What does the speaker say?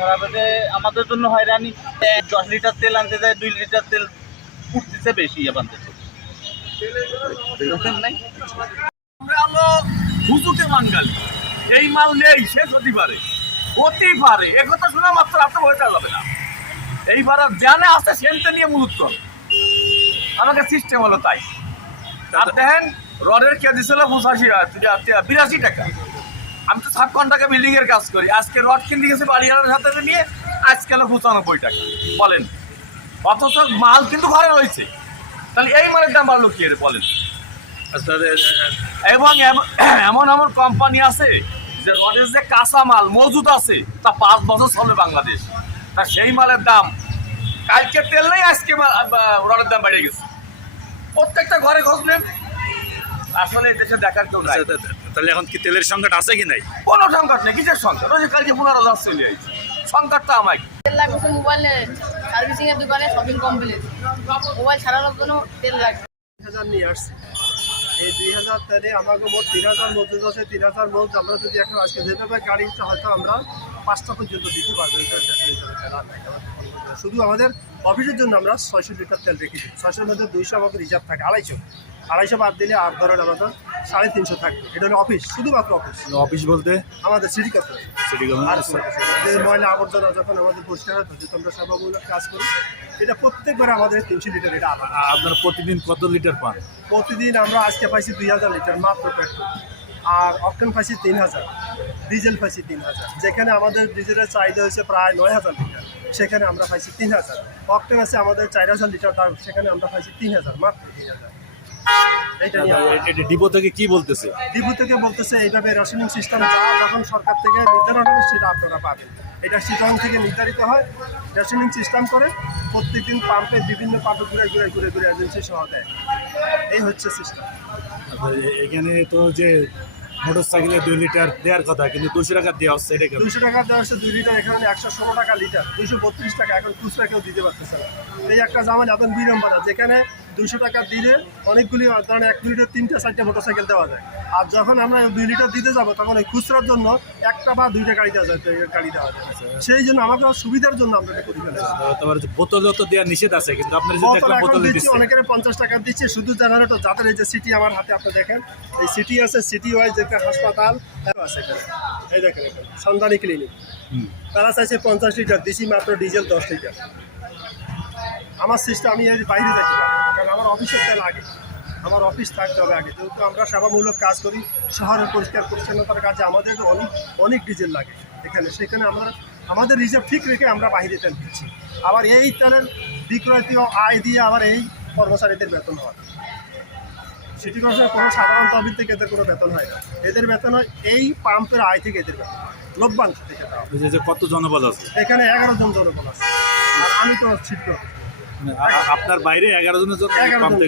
আমাদের জন্য হয়রানি। 10 লিটার তেল আনতে যায় 2 লিটার তেল উঠতেছে বেশি আমাদের। আমরা হলো হুজুকে বাঙালি, এই মাল নেই শেষ হতে পারে, হতেই পারে, এ কথা শোনা মাত্র আপনার হয়ে যাবে না। এইবার জানে আছে সেনতে নিয়ে মুলুত করে আমাকে সিস্টেম হলো তাই। আর দেখেন রডের কেজি ছিল 82 টাকা। আমি তো 7 ঘন্টাকে বিল্ডিং এর কাজ করি, আজকে রড কিনতে গেছি বাড়িওয়ালার সাথে নিয়ে, আজকে হলো 95 টাকা বলেন, অথচ মাল কিন্তু ঘরে রয়েছে। তাহলে এই মালের দাম বাড়লো কি বলেন? এবং এমন এমন কোম্পানি আছে যে রডের যে কাঁচা মাল মজুদ আছে তা 5 বছর চলে বাংলাদেশ, তা সেই মালের দাম কালকে তেল নেই, আজকে রডের দাম বেড়ে গেছে। প্রত্যেকটা ঘরে খোঁজ নেন, আসলে দেশে দেখার কেউ নাই। তাহলে এখন কি তেলের সংকট আছে কি নাই? কোনো সংকট নেই, কিসের সংকট? ওই যে কালকে 15,000 চলে যাচ্ছে, সংকটটা আমায় তেল লাগবে মোবাইলে সার্ভিসিং এর দোকানে শপিং কমপ্লেক্স মোবাইল সারানোর জন্য তেল লাগবে। 2000 নিয়ে আসছি, এই 2000 তেলে আমাকে মোট 3000 মজুদ আছে। 3000 মজুদ আমরা যদি এখন আজকে যেতে পারি গাড়িটা হয়তো আমরা 5টা পর্যন্ত দিতে পারবো। শুধু আমাদের অফিসের জন্য আমরা 600 লিটার তেল রেখেছি। 600-র মধ্যে 200 আমাকে রিজার্ভ থাকে, 250 বাদ দিলে আর ধরেন আমাদের 350 থাকবে। এটা হলো অফিস, শুধুমাত্র অফিস। অফিস বলতে আমাদের সিটি কর্পোরেশন আর ময়লা আবর্জনা যখন আমাদের পরিষ্কার হয় তখন আমরা সেবামূলক কাজ করি। এটা প্রত্যেকবার আমাদের 300 লিটার এটা আলাদা। আপনারা প্রতিদিন কত লিটার পান? প্রতিদিন আমরা আজকে পাইছি 2000 লিটার মাত্র পেট্রোল, আর অকটেন পাইছি 3000, ডিজেল পাইছি 3000। যেখানে আমাদের ডিজেলের চাহিদা হয়েছে প্রায় 9000 লিটার, সেখানে আমরা পাইছি 3000। অকটেন আছে আমাদের 4000 লিটার দাম, সেখানে আমরা পাইছি 3000, মাত্র 3000। এইটা ডিপো থেকে কি বলতেছে? ডিপো থেকে বলতেছে এইভাবে রেশনিং সিস্টেম যা যখন সরকার থেকে নির্ধারণ হবে সেটা আপনারা পাবেন। এটা সিজন থেকে নির্ধারিত হয়, রেশনিং সিস্টেম করে প্রত্যেকদিন পাম্পে বিভিন্ন পাম্পে ঘুরে এজেন্সি সহ দেয়। এই হচ্ছে সিস্টেম। এখানে তো যে মোটর সাইকেলে 2 লিটার দেওয়ার কথা, কিন্তু 200 টাকা দেওয়া হচ্ছে, এটা কেন? 200 টাকা দেওয়া হচ্ছে 2 লিটার, এখানে 116 টাকা লিটার, 232 টাকা এখন খুচরা কেউ দিতে পারতেছে না। এই একটা জামাল এখন 2 নম্বর, যেখানে 200 টাকা দিলে অনেকগুলি ধরেন 1 মিনিটে 3টা-4টা মোটর সাইকেল দেওয়া যায়। আর যখন আমরা 2 লিটার দিতে যাবো তখন ওই খুচরার জন্য 1টা বা 2টা গাড়ি দেওয়া যায়, গাড়ি দেওয়া যায়। সেই জন্য আমাদের সুবিধার জন্য আমরা এটা করি ফেলেছি। তোমার বোতলও তো দেওয়া নিষেধ আছে, কিন্তু আপনার যে দেখলাম বোতল দিচ্ছে, অনেকের 50 টাকা দিচ্ছে শুধু জেনারেটর। যাদের এই যে সিটি আমার হাতে আপনি দেখেন, এই সিটি আছে, সিটি ওয়াইজ একটা হাসপাতাল আছে, এই দেখেন সন্ধানী ক্লিনিক, তারা চাইছে 50 লিটার, দিছি মাত্র ডিজেল 10 লিটার। আমার সিস্টেম, আমি এর বাইরে যাইতে পারি কারণ আমার অফিসের তেল আগে, আমার অফিস থাকতে হবে আগে। যেহেতু আমরা সেবামূলক কাজ করি, শহরের পরিষ্কার পরিচ্ছন্নতার কাজে আমাদের অনেক ডিজেল লাগে এখানে, সেখানে আমরা আমাদের রিজার্ভ ঠিক রেখে আমরা বাইরে তেল দিচ্ছি। আবার এই তেলের বিক্রয়তীয় আয় দিয়ে আবার এই কর্মচারীদের বেতন হয়। সিটি কর্পোরেশনের কোনো সাধারণ তহবিল থেকে এদের কোনো বেতন হয় না, এদের বেতন হয় এই পাম্পের আয় থেকে, এদের বেতন লভ্যাংশ থেকে। কত জনবল আছে এখানে? 11 জন জনবল আছে, আর আমি তো সিটি কর্পোরেশন। আপনার বাইরে 11 জনের জন্য 11 জন।